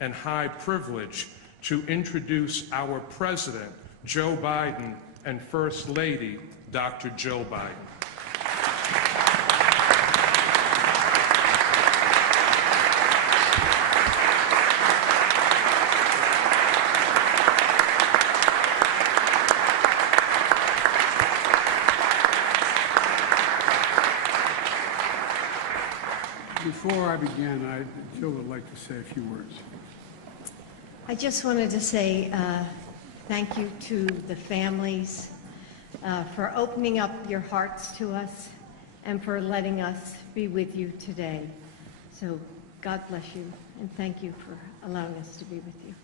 and high privilege to introduce our President, Joe Biden, and First Lady, Dr. Jill Biden. Before I begin, Jill would like to say a few words. I just wanted to say thank you to the families for opening up your hearts to us and for letting us be with you today. So God bless you, and thank you for allowing us to be with you.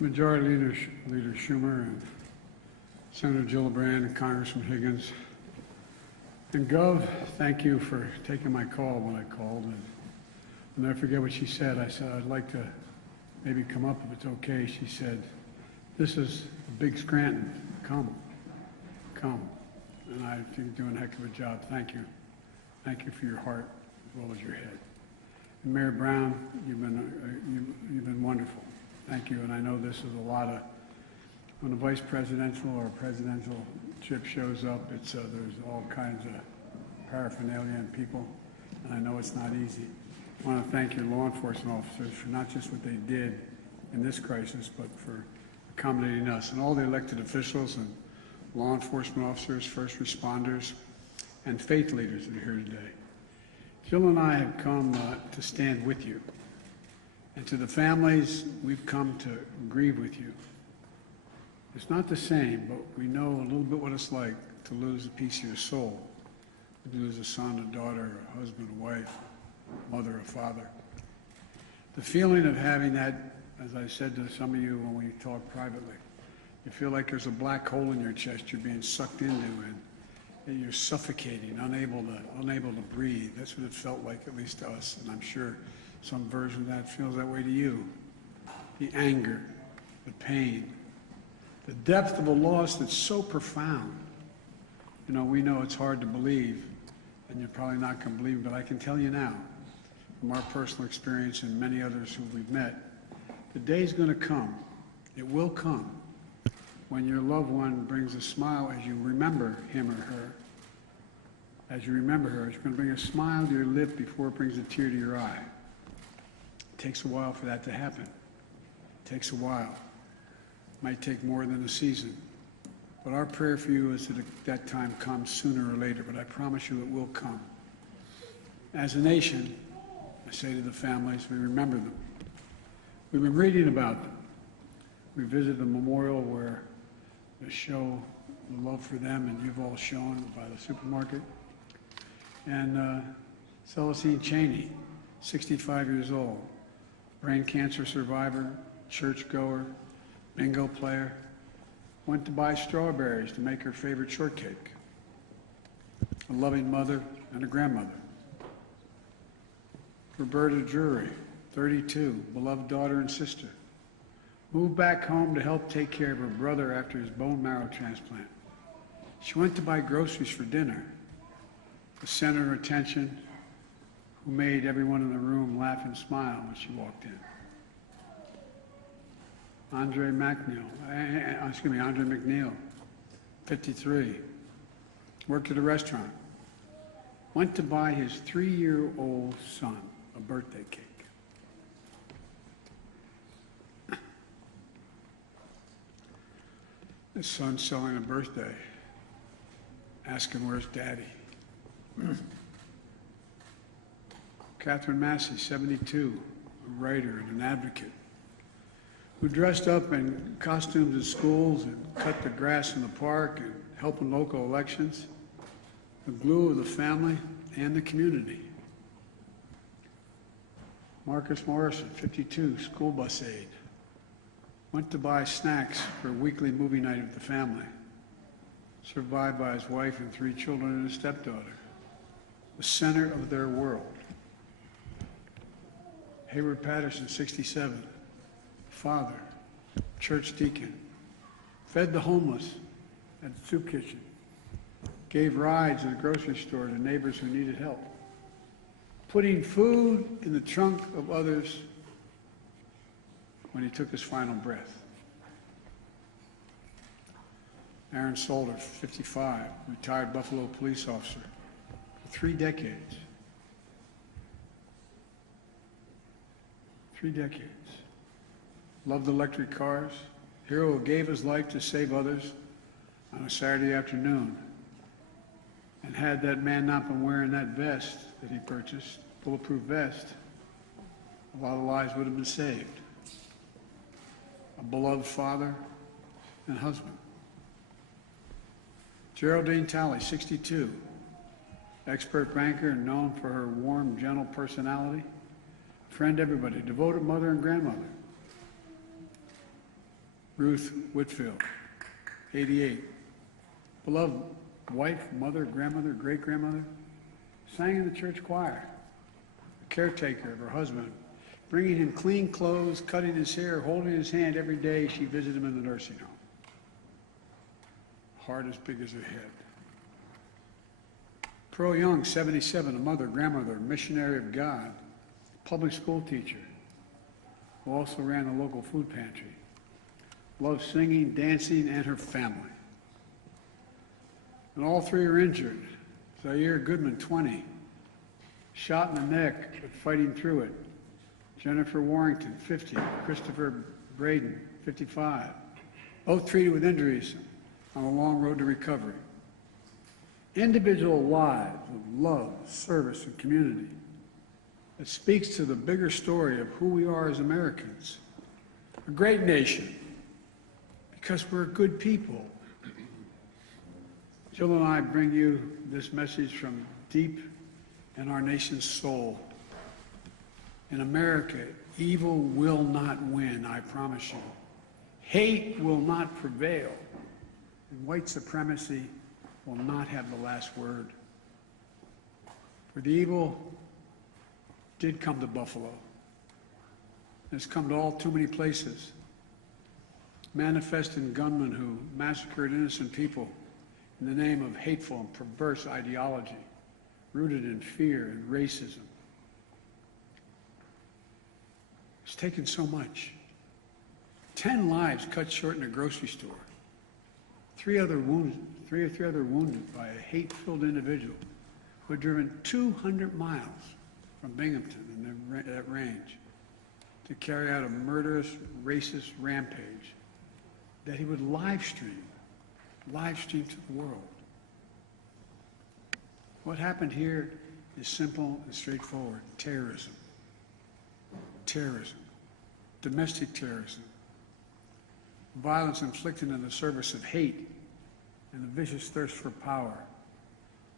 Majority Leader Schumer and Senator Gillibrand and Congressman Higgins. And Gov, thank you for taking my call when I called. And I'll never forget what she said. I said, I'd like to maybe come up if it's okay. She said, this is a big Scranton. Come. And I think you're doing a heck of a job. Thank you. Thank you for your heart as well as your head. And Mayor Brown, you've been wonderful. Thank you. And I know this is a lot of, when a vice presidential or presidential ship shows up, there's all kinds of paraphernalia and people, and I know it's not easy. I want to thank your law enforcement officers for not just what they did in this crisis, but for accommodating us, and all the elected officials and law enforcement officers, first responders, and faith leaders that are here today. Jill and I have come to stand with you, and to the families, we've come to grieve with you. It's not the same, but we know a little bit what it's like to lose a piece of your soul, to lose a son, a daughter, a husband, a wife, a mother, a father. The feeling of having that, as I said to some of you when we talked privately, you feel like there's a black hole in your chest you're being sucked into, and you're suffocating, unable to breathe. That's what it felt like, at least to us, and I'm sure some version of that feels that way to you. The anger, the pain, the depth of a loss that's so profound. You know, we know it's hard to believe, and you're probably not going to believe, but I can tell you now, from our personal experience and many others who we've met, the day's going to come, it will come, when your loved one brings a smile as you remember him or her. As you remember her, it's going to bring a smile to your lip before it brings a tear to your eye. It takes a while for that to happen. It takes a while. Might take more than a season. But our prayer for you is that that time comes sooner or later, but I promise you it will come. As a nation, I say to the families, we remember them. We've been reading about them. We visited the memorial where they show the love for them, and you've all shown by the supermarket. And Celestine Cheney, 65 years old, brain cancer survivor, churchgoer, bingo player, went to buy strawberries to make her favorite shortcake. A loving mother and a grandmother. Roberta Drury, 32, beloved daughter and sister, moved back home to help take care of her brother after his bone marrow transplant. She went to buy groceries for dinner. The center of attention, who made everyone in the room laugh and smile when she walked in. Andre McNeil, 53, worked at a restaurant, went to buy his 3-year-old son a birthday cake. His son's selling a birthday, asking where's daddy. Catherine Massey, 72, a writer and an advocate, who dressed up in costumes at schools and cut the grass in the park and helped in local elections, the glue of the family and the community. Marcus Morrison, 52, school bus aide, went to buy snacks for a weekly movie night with the family, survived by his wife and 3 children and a stepdaughter, the center of their world. Hayward Patterson, 67, father, church deacon, fed the homeless at the soup kitchen, gave rides at the grocery store to neighbors who needed help, putting food in the trunk of others when he took his final breath. Aaron Solder, 55, retired Buffalo police officer for 3 decades. 3 decades. Loved electric cars. Hero who gave his life to save others on a Saturday afternoon. And had that man not been wearing that vest that he purchased, bulletproof vest, a lot of lives would have been saved. A beloved father and husband. Geraldine Talley, 62, expert banker and known for her warm, gentle personality. Friend to everybody, devoted mother and grandmother. Ruth Whitfield, 88, beloved wife, mother, grandmother, great-grandmother, sang in the church choir, a caretaker of her husband, bringing him clean clothes, cutting his hair, holding his hand every day she visited him in the nursing home. Heart as big as her head. Pearl Young, 77, a mother, grandmother, missionary of God, public school teacher, who also ran the local food pantry. Loved singing, dancing, and her family. And all 3 are injured. Zaire Goodman, 20, shot in the neck, but fighting through it. Jennifer Warrington, 50, Christopher Braden, 55, both treated with injuries on a long road to recovery. Individual lives of love, service, and community. It speaks to the bigger story of who we are as Americans. A great nation, because we're good people. Jill and I bring you this message from deep in our nation's soul. In America, evil will not win, I promise you. Hate will not prevail. And white supremacy will not have the last word. For the evil did come to Buffalo. It's come to all too many places. Manifesting gunmen who massacred innocent people in the name of hateful and perverse ideology, rooted in fear and racism. It's taken so much. 10 lives cut short in a grocery store. 3 other wounded by a hate-filled individual who had driven 200 miles from Binghamton in that range to carry out a murderous, racist rampage that he would live stream to the world. What happened here is simple and straightforward. Terrorism. Terrorism. Domestic terrorism. Violence inflicted in the service of hate and the vicious thirst for power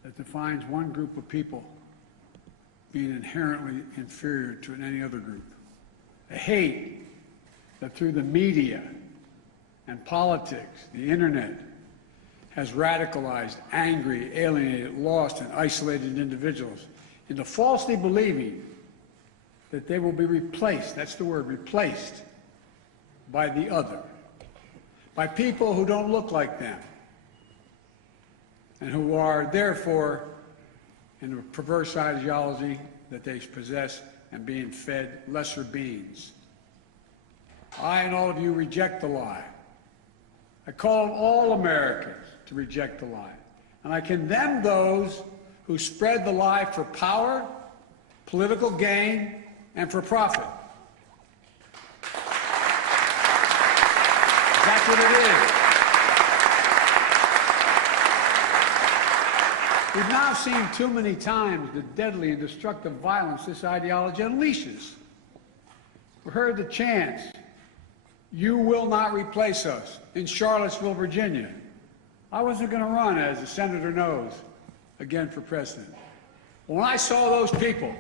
that defines one group of people being inherently inferior to any other group. A hate that through the media and politics, the internet, has radicalized, angry, alienated, lost, and isolated individuals into falsely believing that they will be replaced, that's the word, replaced, by the other, by people who don't look like them, and who are therefore in a perverse ideology that they possess and being fed lesser beings. I and all of you reject the lie. I call on all Americans to reject the lie. And I condemn those who spread the lie for power, political gain, and for profit. That's what it is. We've now seen too many times the deadly and destructive violence this ideology unleashes. We heard the chants, "You will not replace us," in Charlottesville, Virginia. I wasn't going to run, as the senator knows, again for president. When I saw those people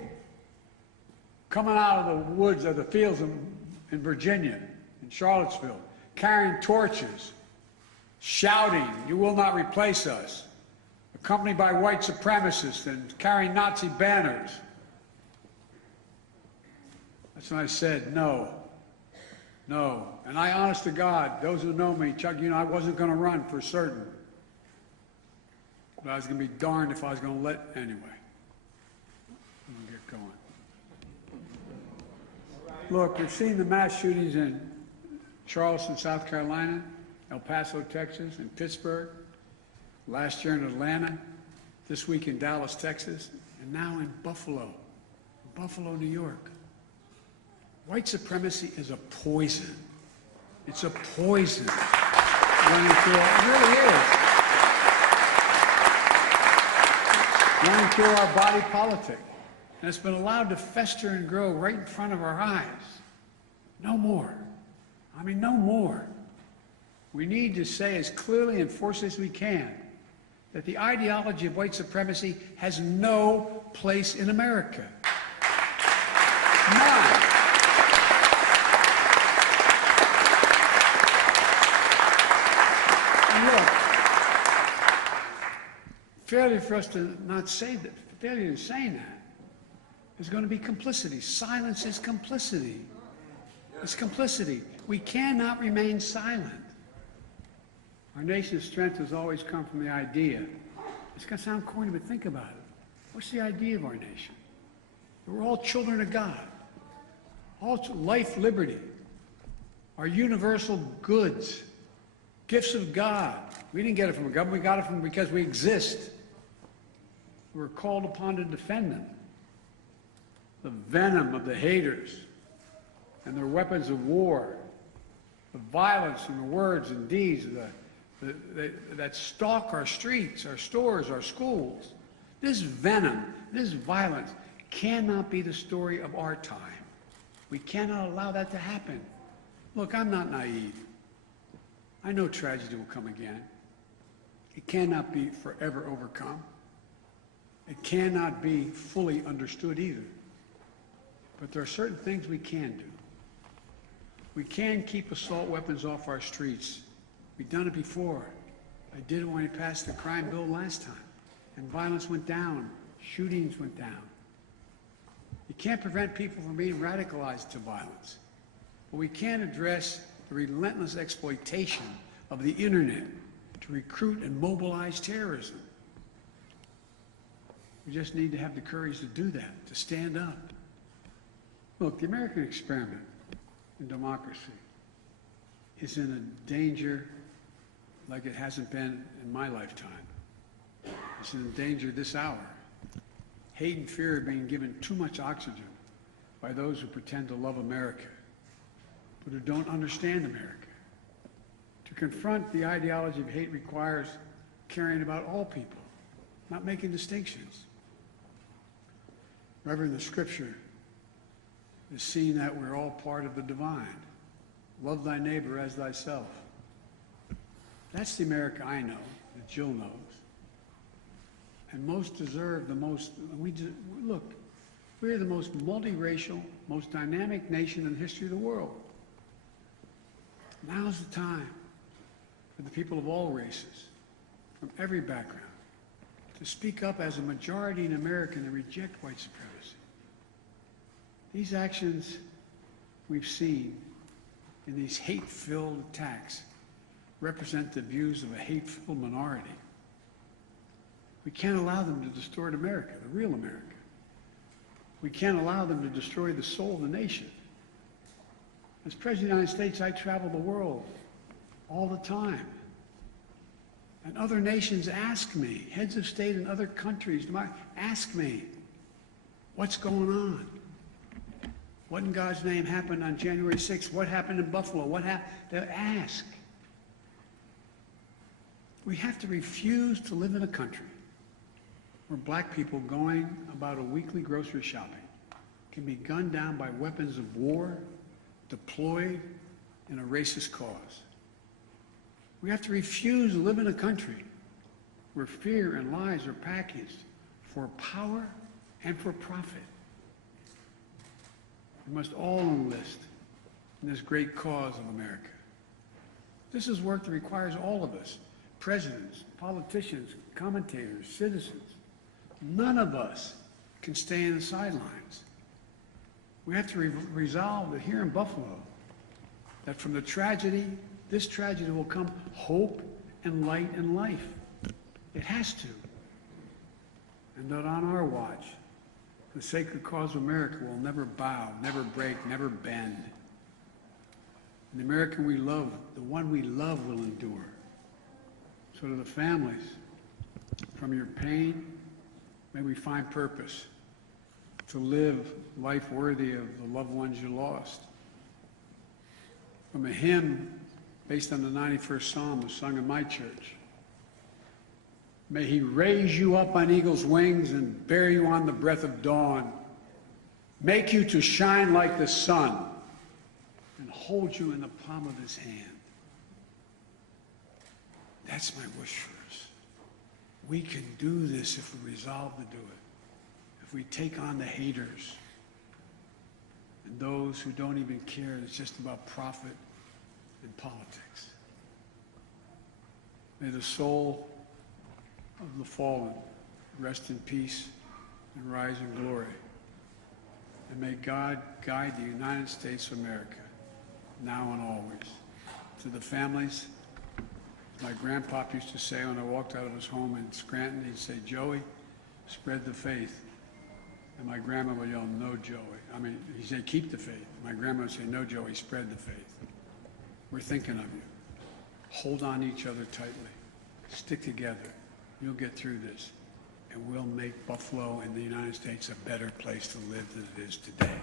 coming out of the woods of the fields in Virginia, in Charlottesville, carrying torches, shouting, "You will not replace us," accompanied by white supremacists and carrying Nazi banners, that's when I said, no. And I, honest to God, those who know me, Chuck, you know, I wasn't going to run for certain. but I was going to be darned if I was going to let anyway. I'm going to get going. Look, we've seen the mass shootings in Charleston, South Carolina, El Paso, Texas, and Pittsburgh, last year in Atlanta, this week in Dallas, Texas, and now in Buffalo, New York. White supremacy is a poison. It's a poison running through, it really is. Running through our body politic. And it's been allowed to fester and grow right in front of our eyes. No more. I mean, no more. We need to say as clearly and forcefully as we can that the ideology of white supremacy has no place in America. None. And look, failure for us to not say that, failure in saying that, is going to be complicity. Silence is complicity. It's complicity. We cannot remain silent. Our nation's strength has always come from the idea. It's going to sound corny, but think about it. What's the idea of our nation? We're all children of God. All life, liberty, our universal goods, gifts of God. We didn't get it from a government. We got it from because we exist. We're called upon to defend them. The venom of the haters and their weapons of war, the violence and the words and deeds that stalk our streets, our stores, our schools. This venom, this violence cannot be the story of our time. We cannot allow that to happen. Look, I'm not naive. I know tragedy will come again. It cannot be forever overcome. It cannot be fully understood either. But there are certain things we can do. We can keep assault weapons off our streets. We've done it before. I did it when we passed the crime bill last time. And violence went down. Shootings went down. You can't prevent people from being radicalized to violence. But we can address the relentless exploitation of the internet to recruit and mobilize terrorism. We just need to have the courage to do that, to stand up. Look, the American experiment in democracy is in a danger like it hasn't been in my lifetime. It's in danger this hour. Hate and fear are being given too much oxygen by those who pretend to love America, but who don't understand America. To confront the ideology of hate requires caring about all people, not making distinctions. Reverend, the scripture is seeing that we're all part of the divine. Love thy neighbor as thyself. That's the America I know, that Jill knows. And most deserve the most, look, we're the most multiracial, most dynamic nation in the history of the world. Now's the time for the people of all races, from every background, to speak up as a majority in America and reject white supremacy. These actions we've seen in these hate-filled attacks represent the views of a hate-filled minority. We can't allow them to distort America, the real America. We can't allow them to destroy the soul of the nation. As President of the United States, I travel the world all the time. And other nations ask me, heads of state in other countries, ask me, what's going on? What in God's name happened on January 6th? What happened in Buffalo? What happened? They ask. We have to refuse to live in a country where black people going about a weekly grocery shopping can be gunned down by weapons of war deployed in a racist cause. We have to refuse to live in a country where fear and lies are packaged for power and for profit. We must all enlist in this great cause of America. This is work that requires all of us, presidents, politicians, commentators, citizens. None of us can stay in the sidelines. We have to resolve that here in Buffalo, that from the tragedy, this tragedy will come hope and light and life. It has to. and that on our watch, the sacred cause of America will never bow, never break, never bend. And the American we love, the one we love, will endure. So to the families, from your pain, may we find purpose to live life worthy of the loved ones you lost. From a hymn based on the 91st Psalm sung in my church, may he raise you up on eagle's wings and bear you on the breath of dawn, make you to shine like the sun, and hold you in the palm of his hand. That's my wish for us. We can do this if we resolve to do it. If we take on the haters and those who don't even care, it's just about profit and politics. May the soul of the fallen rest in peace and rise in glory. And may God guide the United States of America, now and always. To the families, my grandpop used to say when I walked out of his home in Scranton, he'd say, "Joey, spread the faith." And my grandma would yell, "No, Joey." I mean, he'd say, "Keep the faith." My grandma would say, "No, Joey, spread the faith. We're thinking of you. Hold on to each other tightly. Stick together. You'll get through this. And we'll make Buffalo and the United States a better place to live than it is today."